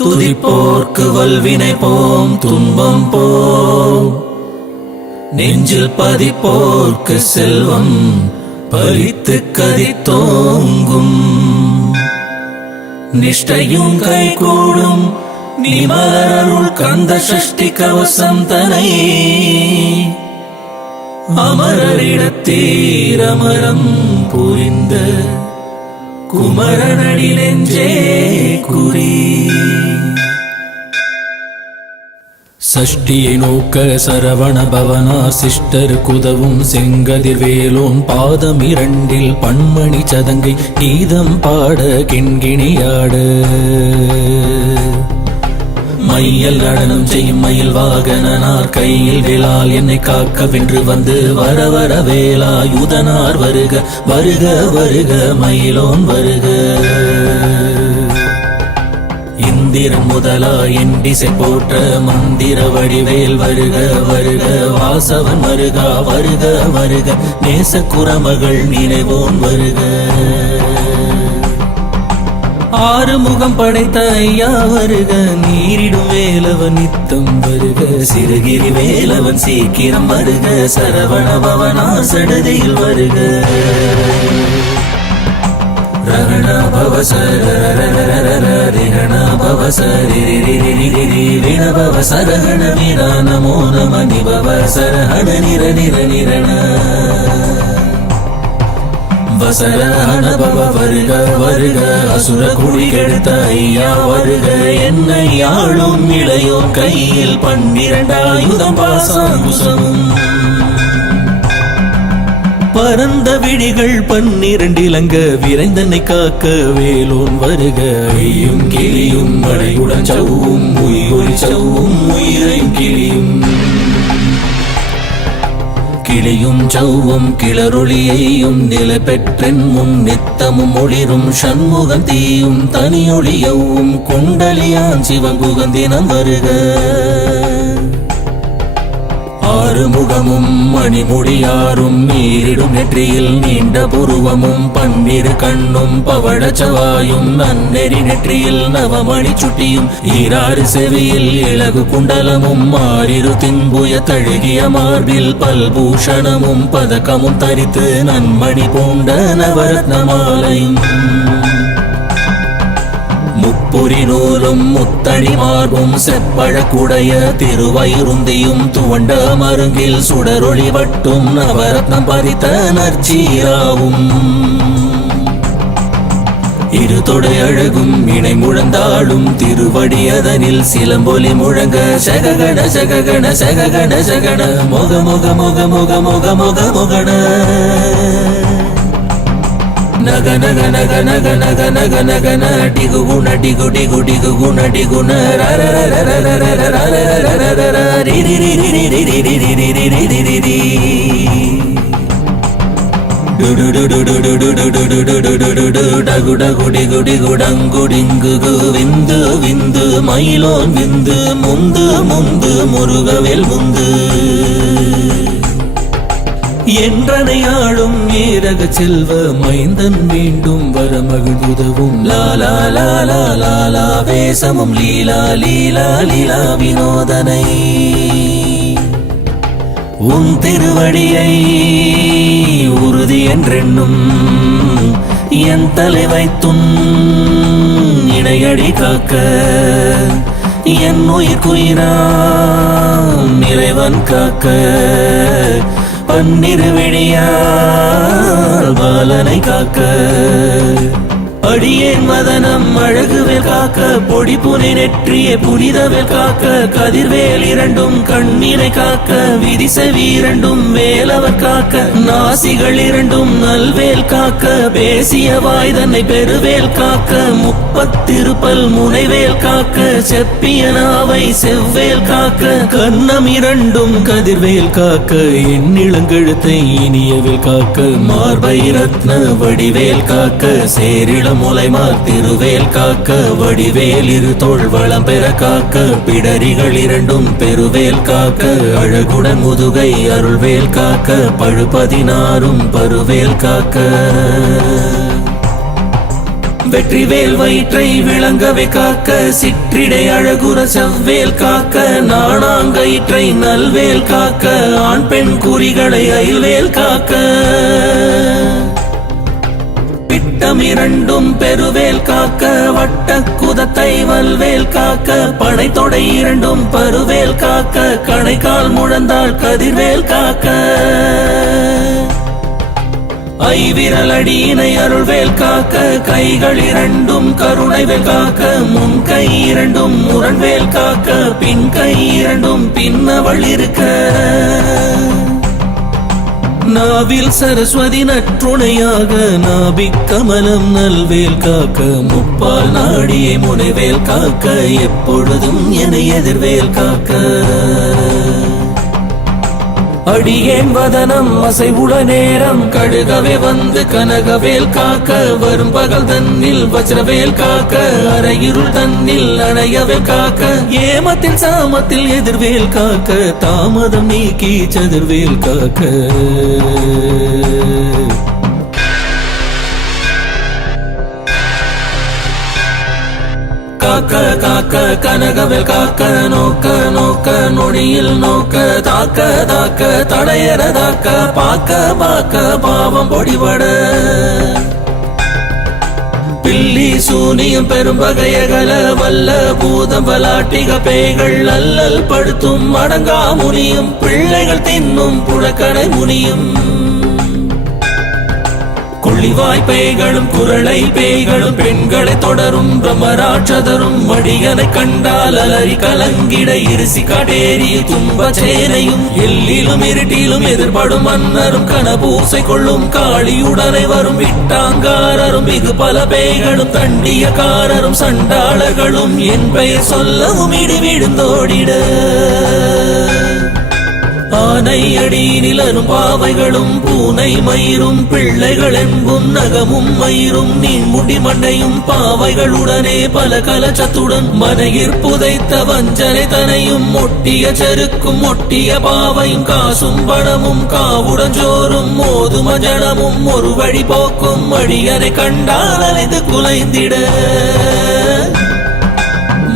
துதிப்போர்க்கு வல்வினை போம் துன்பம் போம், நெஞ்சில் பதிப்போர்க்கு செல்வம் பலித்து கதித்தோங்கும். நிஷ்டையும் கைகூடும் நிமலருள் கந்த சஷ்டி கவசம் தனை, அமரரிடத்தீரமரம் புரிந்த குமரனடி நெஞ்சே குறி. சஷ்டியை நோக்க சரவண பவனா சிஷ்டர் குதவும் செங்கதிர் வேலோன் பாதம் இரண்டில் பன்மணி சதங்கை கீதம் பாட கிண்கிணியாட. மையல் நடனம் செய்யும் மயில் வாகனார் கையில் வேளால் என்னை காக்க வென்று வந்து வர வர வேலாயுதனார் வருக வருக வருக மயிலோன் வருக. இந்திரன் முதலா எண்டிசை போற்ற மந்திர வடிவேல் வருக வருக வாசவன் வருக வருக வருக நேச குரமகள் நினைவோன் வருக. ஆறுமுகம் படைத்த ஐயா வருக நீரிடும் வேலவன் நித்தம் வருக சிறுகிரி வேலவன் சீக்கிரம் வருக சரவண பவனா சடதியில் வருக. ரகண பவசரண பவசரிண பவசரகண வீரா நமோ நம நிபவ சரஹண நிர நிர நிரண. வசரஹண பவ வருக வருக அசுர குடி கெடுத்த ஐயா வருக. என்னை ஆளும் இளையோ கையில் 12 ஆயுதம் பாசாங்குசமும், பரந்த விழிகள் 12 இலங்க விரைந்தனை காக்க வேலோன் வருக. ஐயும் கிளியும் மழையுடன் சவ்வும் உயிரொலி சவ்வும் உயிரையும் கிளியும், கிளியும் சவ்வும் கிளரொளியையும் நில பெற்றென் முன் நித்தமும் ஒளிரும் சண்முகம் தீயும் தனியொளியவும் குண்டலியான் சிவகுகந்தினம் வருக. ஆறுமுகமும் மணிமுடியாரும் நீரிடும் நெற்றியில் நீண்ட புருவமும் 12 கண்ணும் பவழச்சவாயும் நன்னெறி நெற்றியில் நவமணி சுட்டியும் ஈராறு செவியில் இலகு குண்டலமும் 6 தின்புய தழுகிய மார்பில் பல்பூஷணமும் பதக்கமும் தரித்து நன்மணி பூண்ட நவரத்ன மாலையும் முப்புரி நூலும் முத்தணி மார்பும் செப்பழக்குடைய திருவயிருந்தியும் துவண்ட மருங்கில் சுடரொளி வட்டும் நவரத்னம் பறித்த நற்சீராவும் இரு தொடை அழகும் இணை முழந்தாளும் திருவடியதனில் சிலம்பொலி முழங்க சககண சககண சககண சகண மொக மொக மொக மொக மொக மொக மொகண நக நக நக நக நக நக நக ந டிகு குண டிகு டிகு டிகு குண டிகு ந ர ர ர ர ர ர ர ர ர ர ர ரி ரி ரி ரி ரி ரி ரி ரி ரி ரி ரி ரி ரி ரி. டு டு டு டு டு டு டு டு டு டு டு டு டு டு டகு டகு டிகு டிகு டங்கு டிங்கு கு விந்து விந்து மயிலோன் விந்து முந்து முந்து முருகவேல் முந்து. என்றனையாளும் ஏரக செல்வ மைந்தன் மீண்டும் வர மகிழ்வுதவும் லாலா லாலா லாலா வேசமும் லீலா லீலா லீலா வினோதனை. உன் திருவடியை உறுதி என்றென்னும் என் தலை வைத்தும் இணையடி காக்க என் உயிர்க்குயிராம் இறைவன் காக்க 12 விழியால் பாலனை காக்க. அடியேன் மதனம் அழகுவேல் காக்க பொடி புனை நெற்றிய புனிதவேல் காக்க கதிர்வேல் 2 கண்ணீரை காக்க விதிசெவி 2 வேலவர் காக்க நாசிகள் 2 நல்வேல் காக்க பேசிய வாய் தன்னை பெருவேல் காக்க 30 முனைவேல் காக்க செப்பிய நாவை செவ்வேல் காக்க கண்ணம் 2 கதிர்வேல் காக்க எண்ணிளங்கெழுத்தை இனியவேல் காக்க மார்பை ரத்ன வடிவேல் காக்க சேரிளம் முலைமார் திருவேல் காக்க வடிவேல் 2 தோள் வளம் பெற காக்க பிடரிகள் 2 பெருவேல் காக்க அழகுடன் முதுகை அருள்வேல் காக்க பழு 16 பருவேல் காக்க வெற்றிவேல் வயிற்றை விளங்கவே காக்க சிற்றிடை அழகுற செவ்வேல் காக்க நாணாங்கயிற்றை நல்வேல் காக்க ஆண் பெண் குறிகளை அயில்வேல் காக்க பிட்டம் இரண்டும் பெருவேல் காக்க வட்ட குதத்தை வல்வேல் காக்க பனைத்தொடை இரண்டும் பருவேல் காக்க கணைக்கால் முழந்தாள் கதிர்வேல் காக்க ஐவிரலடியினை அருள்வேல் காக்க கைகள் இரண்டும் கருணைவேல் காக்க முன் கை இரண்டும் முரண்வேல் காக்க பின் கை இரண்டும் பின்னவள் இருக்க நாவில் சரஸ்வதி நற்றுணையாக நாபிக் கமலம் நல்வேல் காக்க முப்பால் நாடியை முனைவேல் காக்க எப்பொழுதும் என எதிர்வேல் காக்க அடியேன் வதனம் அசைவுட நேரம் கடுகவே வந்து கனகவேல் காக்க வரும் பகல் தன்னில் வஜ்ரவேல் காக்க அரையிருள் தன்னில் அணையவேல் காக்க ஏமத்தில் சாமத்தில் எதிர்வேல் காக்க தாமதம் நீக்கி சதுர்வேல் காக்க காக்க காக்க கனகவேல் காக்க நோக்க நோக்க நொடியில் நோக்க தாக்க தாக்க தடையறதாக்க பாக்க பாக்க பாவம் பொடிபட பில்லி சூனியம் பெரும் வகையகல வல்ல பூதம் பலாட்டிக பேய்கள் அல்லல் படுத்தும் அடங்கா முனியும் பிள்ளைகள் தின்னும் புழக்கடை முனியும் கொள்ளிவாய் பேய்களும் குரளை பேய்களும் பெண்களை தொடரும் பிரம்மராட்சதரும் மடியனை கண்டால் அலறி கலங்கிட இருசி காடேறி துன்ப சேனையும் எல்லிலும் இருட்டிலும் எதிர்படும் மன்னரும் கனபூசை கொள்ளும் காளியுடனை வரும் விட்டாங்காரரும் மிகு பல பேய்களும் தண்டியக்காரரும் சண்டாளர்களும் என் பெயர் சொல்லவும் இடி விழுந்தோடிட ஆனை அடியினிலரும் பாவைகளும் பூனை மயிரும் பிள்ளைகள் என்பும் நகமும் மயிரும் நீன்முடி மண்டையும் பாவைகளுடனே பல கலச்சத்துடன் மனையிற் புதைத்த வஞ்சனை தனையும் ஒட்டிய செருக்கும் ஒட்டிய பாவையும் காசும் பணமும் காவுடன் ஜோறும் மோதும ஜனமும் ஒரு வழி போக்கும் அடியனை கண்டால் அலைந்து குலைந்திட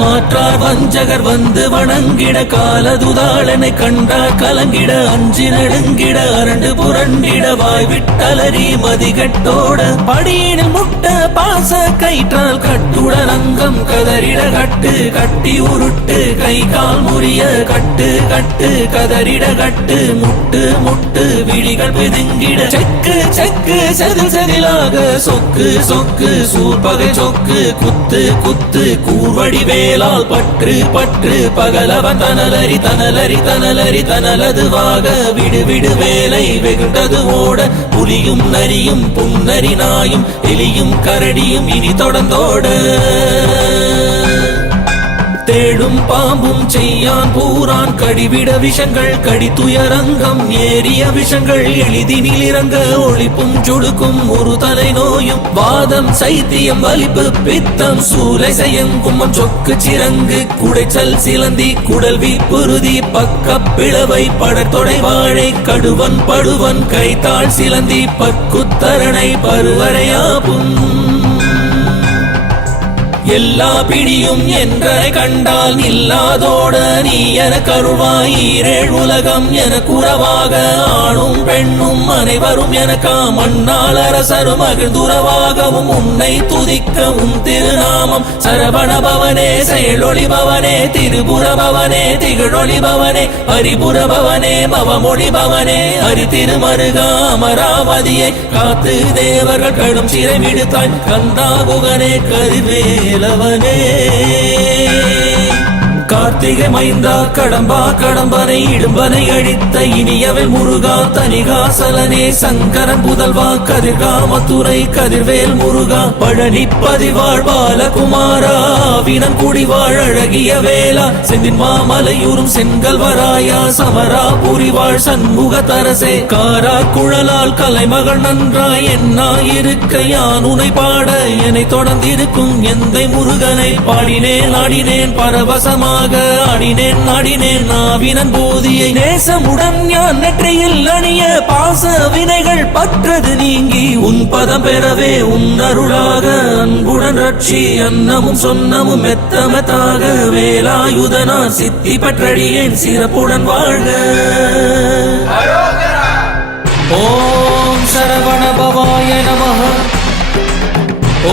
மாற்றார் வஞ்சகர் வந்து வணங்கிட காலதுதாளனை கண்டார் கலங்கிட அஞ்சி நடுங்கிட அரண்டு புரண்டிட வாய் விட்டலறி மதிகட்டோட படியினில் முட்ட பாச கயிற்றால் கட்டுடன் அங்கம் கதறிட கட்டு கட்டி உருட்டு கை கால் முறிய கட்டு கட்டு கதறிட கட்டு முட்டு முட்டு விழிகள் பிதுங்கிட செக்கு செக்கு செதில் செதிலாக சொக்கு சொக்கு சூர்பகை சொக்கு குத்து குத்து கூர்வடி வேலால் பற்று பற்று பகலவன் தனலரி தனலரி தனலரி தனலதுவாக விடு விடு வேலை வெகுண்டது ஓட புலியும் நரியும் புன்னரி நாயும் எலியும் கரடியும் இனி தொடர்ந்தோட தேடும் பாம்பும் செய்யான் பூரான் கடிவிட விஷங்கள் கடித்துயரங்கம் ஏறிய விஷங்கள் எளிதினில் இறங்க ஒளிப்பும் சுடுக்கும் ஒரு தலை நோயும் வாதம் சைத்தியம் வலிப்பு பித்தம் சூலை செய்யும் கும்மம் சொக்கு சிறங்கு குடைச்சல் சிலந்தி குடல் வீப்புறுதி பக்க பிளவை படத்தொடை வாழை கடுவன் படுவன் கைத்தாள் சிலந்தி பக்குத்தரணை பருவரையாப்பும் எல்லா பிடியும் என்ற கண்டால் நில்லாதோட நீ என கருள்வாய் ஈரேழ் உலகம் என குறவாக ஆணும் பெண்ணும் அனைவரும் எனக்கா மண்ணால் அரசரும் மகிழ்ந்துறவாகவும் உன்னை துதிக்க உன் திருநாமம் சரவணபவனே செயலொளிபவனே திருபுரபவனே திகழொளிபவனே ஹரிபுரபவனே மவமொழிபவனே ஹரி திருமருகா அமராவதியை காத்து தேவர்கள் கடும் சிறை விடுத்தாய் கந்தாகுகனே கதிர்வேலவனே கார்த்திகை மைந்தா கடம்பா கடம்பனை இடும்பனை அழித்த இனியவள் முருகா தனிகாசலனே சங்கரன் புதல்வா கதிர்காமத்துறை கதிர்வேல் முருகா பழனி பதிவாழ் பாலகுமாரா வினம் குடிவாழ் அழகிய வேளா செந்தின் மாமலையூரும் செங்கல்வராயா சமரா புரிவாழ் சண்முக தரசே காரா குழலால் கலைமகள் நன்றாய் என்னாயிருக்க யான் உனை பாட என்னை தொடர்ந்திருக்கும் எந்தை முருகனை பாடினேன் ஆடினேன் பரவசமா ஆடினேன் நாடினேன் நாவினன் போதியை நேசமுடன் ஞான் நெற்றியில் அணிய பாச வினைகள் பற்றது நீங்கி உன் பதம் பெறவே உன் அருளாக அன்புடன் புரட்சி அன்னமும் சொன்னமும் மெத்தமத்தாக வேலாயுதனார் சித்தி பற்றடியேன் சிறப்புடன் வாழ்க. ஓம் சரவண பவாய நமஹ.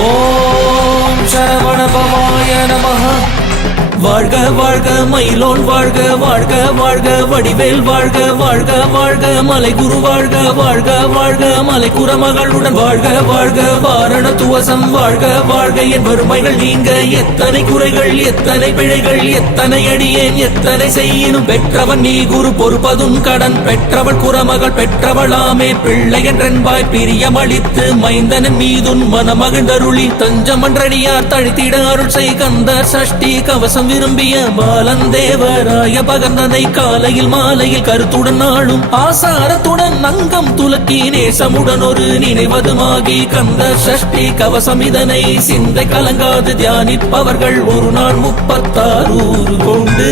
ஓம் சரவண பவாய நமஹ. வாழ்க வாழ்க மயிலோன் வாழ்க வாழ்க வாழ்க வடிவேல் வாழ்க வாழ்க வாழ்க மலை குரு வாழ்க வாழ்க வாழ்க மலை குரமகளுடன் வாழ்க வாழ்க வாரண துவசம் வாழ்க வாழ்க என் வறுமைகள் நீங்க எத்தனை குறைகள் எத்தனை பிழைகள் எத்தனை அடியேன் எத்தனை செய்யினும் பெற்றவன் நீ குரு பொறுப்பதும் கடன் பெற்றவள் குரமகள் பெற்றவளாமே பிள்ளை என்றென்பாய் பிரியமளித்து மைந்தனன் மீதுன் மனமகிழ்ந்தருளி தஞ்சமன்றடியார் தழித்திட அருள் செய் கந்தர் சஷ்டி கவசம் விரும்பிய பாலன் தேவராய பகர்ந்தனை காலையில் மாலையில் கருத்துடன் நாளும் ஆசாரத்துடன் அங்கம் துலக்கி நேசமுடன் ஒரு நினைவதுமாகி கந்த சஷ்டி கவசம் இதனை சிந்தை கலங்காது தியானிப்பவர்கள் ஒரு நாள் 36 கொண்டு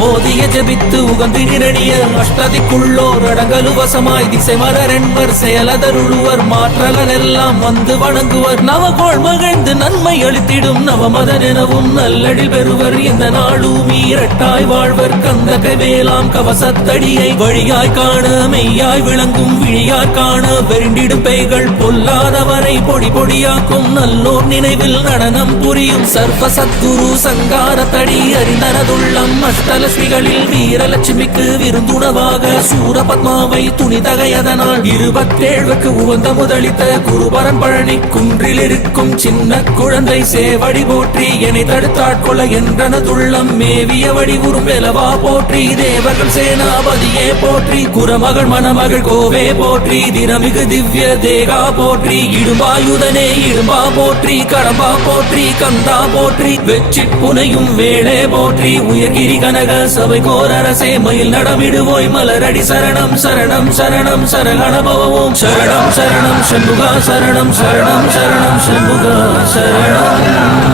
ஓதிய ஜபித்து உகந்து நிரடிய அஷ்டதிக்குள்ளோர் அடங்கலு வசமாய் திசை மலரென்பர் செயலதருளுவர் மாற்றலன் எல்லாம் வந்து வணங்குவர் நவகோள் மகிழ்ந்து நன்மை அளித்திடும் நவமதன் எனவும் நல்லடில் பெறுவர் இந்த நாளும் இரட்டாய் வாழ்வர் கந்த கைவேலாம் கவசத்தடியை வழியாய் காண மெய்யாய் விளங்கும் விழியாய் காண வெருண்டிடும் பெய்கள் பொல்லாதவரை பொடி பொடியாக்கும் நல்லோர் நினைவில் நடனம் புரியும் சர்வ சத்குரு சங்காரத்தடி அறிந்தனதுள்ளம் அஷ்டலட்சுமிகளில் வீரலட்சுமிக்கு விருந்துணவாக சூரபத்மாவை துணிதகையதனால் 27க்கு உவந்த முதலித்த குருபரன் பழனி குன்றில் இருக்கும் சின்ன குழந்தை சேவடி போற்றி என்னை தடுத்தாட்கொள்ள என்றனதுள்ளம் மேவிய வடிவுறும் வெலவா போற்றி தேவர்கள் சேனாபதியே போற்றி குரமகள் மணமகள் கோவே போற்றி தினமிகு திவ்ய தேகா போற்றி இடும்பாயுதனே இடும்பா போற்றி கடம்பா போற்றி கந்தா போற்றி வெற்றி புனையும் வேளே போற்றி உயர்கிரி கனக சபை கோரரசே மயில் நடமிடுவோய் மலரடி சரணம் சரணம் சரணம் சரகண பவவோம் சரணம் சரணம் சண்முகா சரணம் சரணம் சரணம் சண்முகா சரணம்.